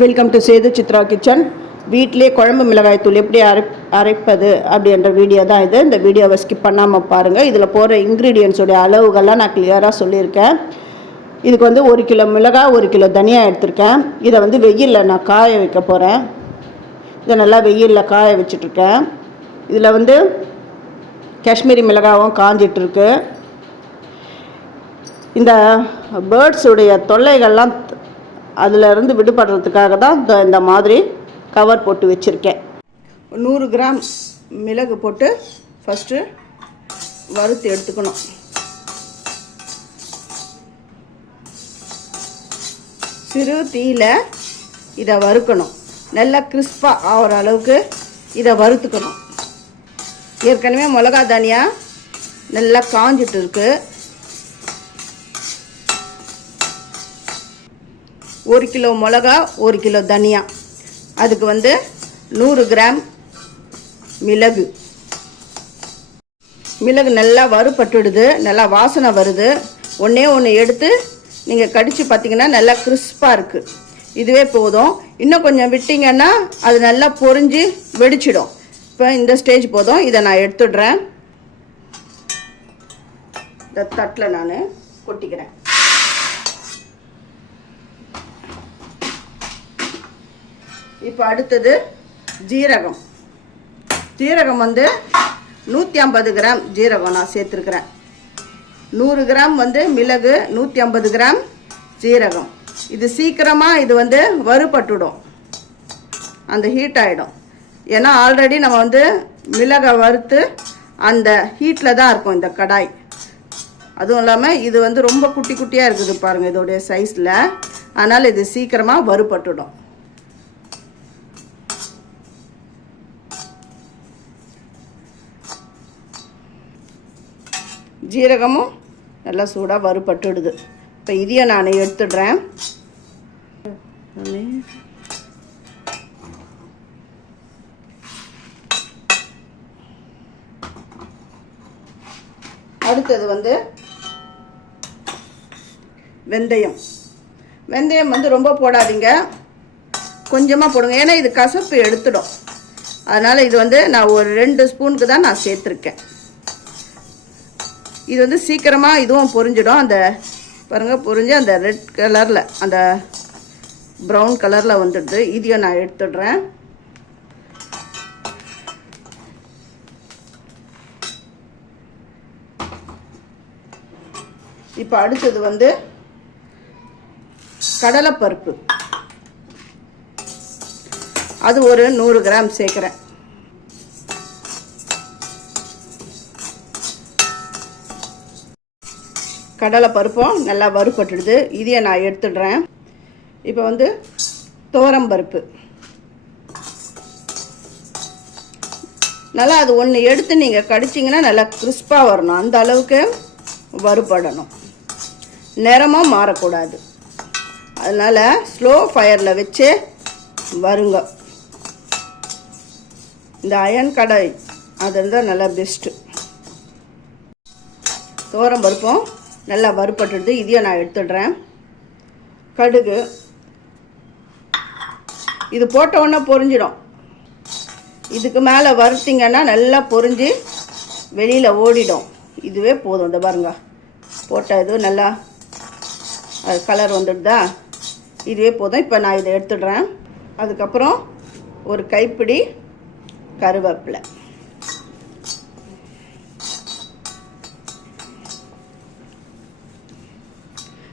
Welcome to Sethu Chitra kitchen. வீட்டிலே குழம்பு மிளகாய் தூள் எப்படி அரைப்பது அப்படின்ற வீடியோ தான் இது. இந்த வீடியோவை ஸ்கிப் பண்ணாமல் பாருங்கள். இதில் போகிற இன்க்ரீடியன்ஸோடைய அளவுகள்லாம் நான் கிளியராக சொல்லியிருக்கேன். இதுக்கு வந்து 1 கிலோ மிளகாய், 1 கிலோ தனியா எடுத்திருக்கேன். இதை வந்து வெயிலில் நான் காய வைக்க போகிறேன். இதை நல்லா வெயிலில் காய வச்சிட்ருக்கேன். இதில் வந்து காஷ்மீரி மிளகாவும் காஞ்சிட்ருக்கு. இந்த பேர்ட்ஸுடைய தொல்லைகள்லாம் அதிலிருந்து விடுபடுறதுக்காக தான் இந்த மாதிரி கவர் போட்டு வச்சுருக்கேன். 100 கிராம் மிளகு போட்டு ஃபஸ்ட்டு வறுத்து எடுத்துக்கணும். சிறு தீயில் இதை வறுக்கணும். நல்லா கிறிஸ்பாக ஆகிற அளவுக்கு இதை வறுத்துக்கணும். ஏற்கனவே மிளகா தனியா நல்லா காஞ்சிட்டு இருக்கு. 1 கிலோ மிளகா, 1 கிலோ தனியா, அதுக்கு வந்து 100 கிராம் மிளகு. மிளகு நல்லா வறுபட்டுடுது, நல்லா வாசனை வருது. ஒன்று எடுத்து நீங்கள் கடித்து பார்த்தீங்கன்னா நல்லா கிறிஸ்பாக இருக்குது. இதுவே போதும். இன்னும் கொஞ்சம் விட்டிங்கன்னா அது நல்லா பொரிஞ்சு வெடிச்சிடும். இப்போ இந்த ஸ்டேஜ் போதும். இதை நான் எடுத்துடுறேன். இந்த தட்டில் நான் கொட்டிக்கிறேன். இப்போ அடுத்தது ஜீரகம். ஜீரகம் வந்து 150 கிராம் ஜீரகம் நான் சேர்த்துருக்குறேன். 100 கிராம் வந்து மிளகு, 150 கிராம் ஜீரகம். இது சீக்கிரமாக இது வந்து வறுபட்டுடும், அந்த ஹீட் ஆகிடும். ஏன்னா ஆல்ரெடி நம்ம வந்து மிளகை வறுத்து அந்த ஹீட்டில் தான் இருக்கும் இந்த கடாய். அதுவும் இல்லாமல் இது வந்து ரொம்ப குட்டி குட்டியாக இருக்குது பாருங்கள் இதோடைய சைஸில். அதனால் இது சீக்கிரமாக வறுபட்டுடும். ஜீரகமும் நல்லா சூடாக வறுபட்டுடுது. இப்போ இதையும் நான் எடுத்துடுறேன். அடுத்தது வந்து வெந்தயம். வெந்தயம் வந்து ரொம்ப போடாதீங்க, கொஞ்சமாக போடுங்க. ஏன்னா இது கசப்பு எடுத்துடும். அதனால் இது வந்து நான் ஒரு 2 ஸ்பூனுக்கு தான் நான் சேர்த்துருக்கேன். இது வந்து சீக்கிரமாக இதுவும் பொரிஞ்சிடும். அந்த பாருங்கள் பொரிஞ்சு அந்த ரெட் கலரில், அந்த ப்ரௌன் கலரில் வந்துடுது. இதையும் நான் எடுத்துடுறேன். இப்போ அடுத்தது வந்து கடலைப்பருப்பு. அது ஒரு 100 கிராம் சேர்க்குறேன். கடலை பருப்பும் நல்லா வறுபட்டுடுது. இதையே நான் எடுத்துடுறேன். இப்போ வந்து துவரம்பருப்பு. நல்லா அது ஒன்று எடுத்து நீங்கள் கடிச்சிங்கன்னா நல்லா கிறிஸ்பாக வரணும். அந்த அளவுக்கு வறுபடணும், நிறமும் மாறக்கூடாது. அதனால் ஸ்லோ ஃபயரில் வச்சு வருங்க. இந்த அயன் கடாய் அது இருந்தால் நல்லா பெஸ்ட்டு. துவரம்பருப்பும் நல்லா வறுபட்டுடுது. இதையும் நான் எடுத்துடுறேன். கடுகு இது போட்ட உடனே பொரிஞ்சிடும். இதுக்கு மேலே வறுத்திங்கன்னா நல்லா பொரிஞ்சு வெளியில் ஓடிடும். இதுவே போதும். இந்த பாருங்க போட்ட இது நல்லா அது கலர் வந்துடுதா, இதுவே போதும். இப்போ நான் இதை எடுத்துடுறேன். அதுக்கப்புறம் ஒரு கைப்பிடி கருவேப்பிலை.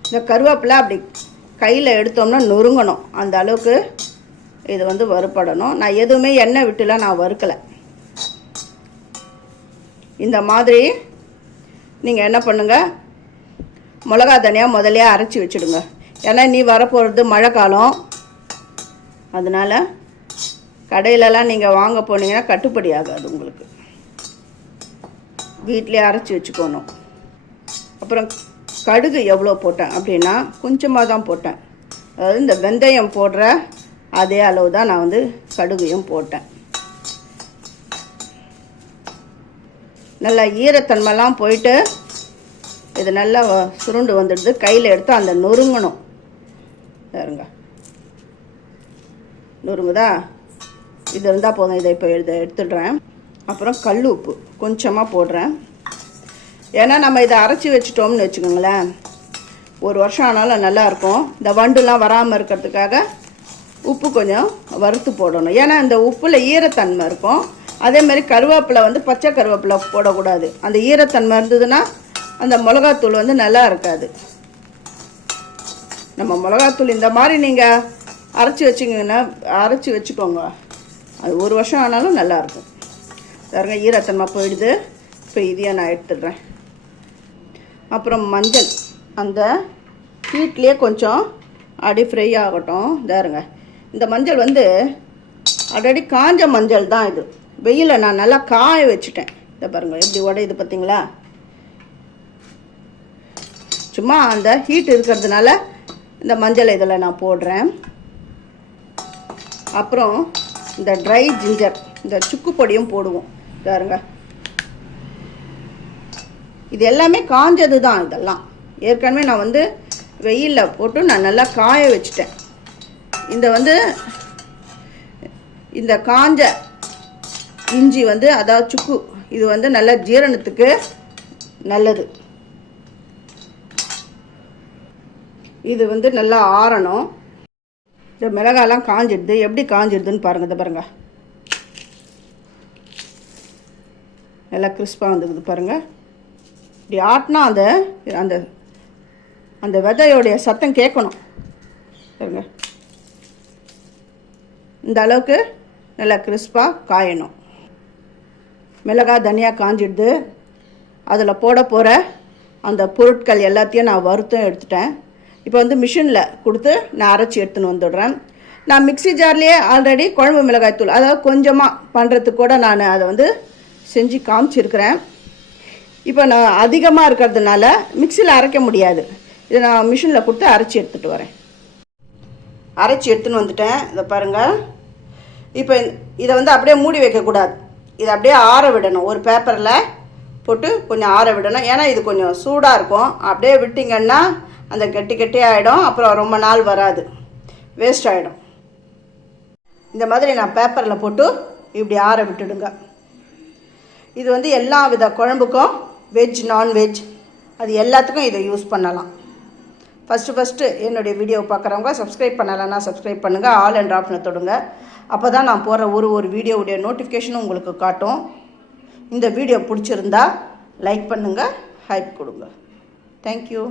இந்த கருவேப்பிலை அப்படி கையில் எடுத்தோம்னா நொறுங்கணும். அந்த அளவுக்கு இது வந்து வறுபடணும். நான் எதுவுமே எண்ணெய் விட்டுலாம் நான் வறுக்கலை. இந்த மாதிரி நீங்கள் என்ன பண்ணுங்கள், மிளகா தனியாக முதல்லையே அரைச்சி வச்சுடுங்க. ஏன்னா நீ வரப்போகிறது மழை காலம். அதனால் கடையிலலாம் நீங்கள் வாங்க போனீங்கன்னா கட்டுப்படி ஆகாது உங்களுக்கு. வீட்டிலே அரைச்சி வச்சுக்கணும். அப்புறம் கடுகு எவ்வளோ போட்டேன் அப்படின்னா கொஞ்சமாக தான் போட்டேன். அதாவது இந்த வெந்தயம் போடுற அதே அளவு தான் நான் வந்து கடுகையும் போட்டேன். நல்லா ஈரத்தன்மைலாம் போயிட்டு இது நல்லா சுருண்டு வந்துடுது. கையில் எடுத்து அந்த நொறுங்கணும் பாருங்க. நொறுங்குதா? இது இருந்தால் போதும். இதை இப்போ எடுத்துடுறேன். அப்புறம் கல் உப்பு கொஞ்சமாக போடுறேன். ஏன்னா நம்ம இதை அரைச்சி வச்சிட்டோம்னு வச்சுக்கோங்களேன், 1 வருஷம் ஆனாலும் நல்லாயிருக்கும். இந்த வண்டுலாம் வராமல் இருக்கிறதுக்காக உப்பு கொஞ்சம் வறுத்து போடணும். ஏன்னா இந்த உப்பில் ஈரத்தன்மை இருக்கும். அதேமாதிரி கருவேப்பிலை வந்து பச்சை கருவேப்பிலை போடக்கூடாது. அந்த ஈரத்தன்மை இருந்ததுன்னா அந்த மிளகாத்தூள் வந்து நல்லா இருக்காது. நம்ம மிளகாத்தூள் இந்த மாதிரி நீங்கள் அரைச்சி வச்சுக்கோங்க. அது 1 வருஷம் ஆனாலும் நல்லாயிருக்கும். பாருங்க, ஈரத்தன்மை போயிடுது. இப்போ இதையும் நான் எடுத்துடுறேன். அப்புறம் மஞ்சள் அந்த ஹீட்லேயே கொஞ்சம் அடி ஃப்ரை ஆகட்டும். பாருங்க, இந்த மஞ்சள் வந்து ஆல்ரெடி காஞ்ச மஞ்சள் தான். இது வெயிலில் நான் நல்லா காய வச்சுட்டேன். இதை பாருங்கள் எப்படி உடையுது பார்த்தீங்களா? சும்மா அந்த ஹீட் இருக்கிறதுனால இந்த மஞ்சள் இதில் நான் போடுறேன். அப்புறம் இந்த ட்ரை ஜிஞ்சர், இந்த சுக்கு பொடியும் போடுவோம். பாருங்க, இது எல்லாமே காஞ்சது தான். இதெல்லாம் ஏற்கனவே நான் வந்து வெயிலில் போட்டு நான் நல்லா காய வச்சுட்டேன். இந்த காஞ்ச இஞ்சி வந்து, அதாவது சுக்கு, இது வந்து நல்ல ஜீரணத்துக்கு நல்லது. இது வந்து நல்லா ஆறணும். இந்த மிளகாலாம் காஞ்சிடுது. எப்படி காஞ்சிடுதுன்னு பாருங்கள். இதை பாருங்கள், நல்லா கிறிஸ்பாக வந்துக்குது பாருங்கள். இப்படி ஆட்டினா அந்த அந்த விதையோடைய சத்தம் கேட்கணும் பாருங்க. இந்த அளவுக்கு நல்லா கிறிஸ்பாக காயணும். மிளகாய் தனியா காஞ்சிடுது. அதில் போட போகிற அந்த பொருட்கள் எல்லாத்தையும் நான் வறுத்தும் எடுத்துட்டேன். இப்போ வந்து மிஷினில் கொடுத்து நான் அரைச்சி எடுத்துன்னு வந்துடுறேன். நான் மிக்ஸி ஜார்லேயே ஆல்ரெடி குழம்பு மிளகாய் தூள், அதாவது கொஞ்சமாக பண்ணுறதுக்கு கூட நான் அதை வந்து செஞ்சு காமிச்சிருக்கிறேன். இப்போ நான் அதிகமாக இருக்கிறதுனால மிக்ஸியில் அரைக்க முடியாது. இதை நான் மிஷினில் கொடுத்து அரைச்சி எடுத்துகிட்டு வரேன். அரைச்சி எடுத்துன்னு வந்துட்டேன். இதை பாருங்கள். இப்போ இதை வந்து அப்படியே மூடி வைக்கக்கூடாது. இதை அப்படியே ஆற விடணும். ஒரு பேப்பரில் போட்டு கொஞ்சம் ஆற விடணும். ஏன்னா இது கொஞ்சம் சூடாக இருக்கும். அப்படியே விட்டிங்கன்னா அந்த கெட்டி ஆகிடும். அப்புறம் ரொம்ப நாள் வராது, வேஸ்ட் ஆகிடும். இந்த மாதிரி நான் பேப்பரில் போட்டு இப்படி ஆற விட்டுடுங்க. இது வந்து எல்லா வித குழம்புக்கும், வெஜ் நான்வெஜ் அது எல்லாத்துக்கும் இதை யூஸ் பண்ணலாம். ஃபஸ்ட்டு என்னுடைய வீடியோ பார்க்குறவங்க சப்ஸ்கிரைப் பண்ணலைன்னா சப்ஸ்கிரைப் பண்ணுங்கள். ஆல் அண்ட் ஆப்ஷனை தொடுங்க. அப்போ தான் நான் போகிற ஒரு வீடியோவுடைய நோட்டிஃபிகேஷனும் உங்களுக்கு காட்டும். இந்த வீடியோ பிடிச்சிருந்தா லைக் பண்ணுங்கள், ஹைப் கொடுங்க. தேங்க்யூ.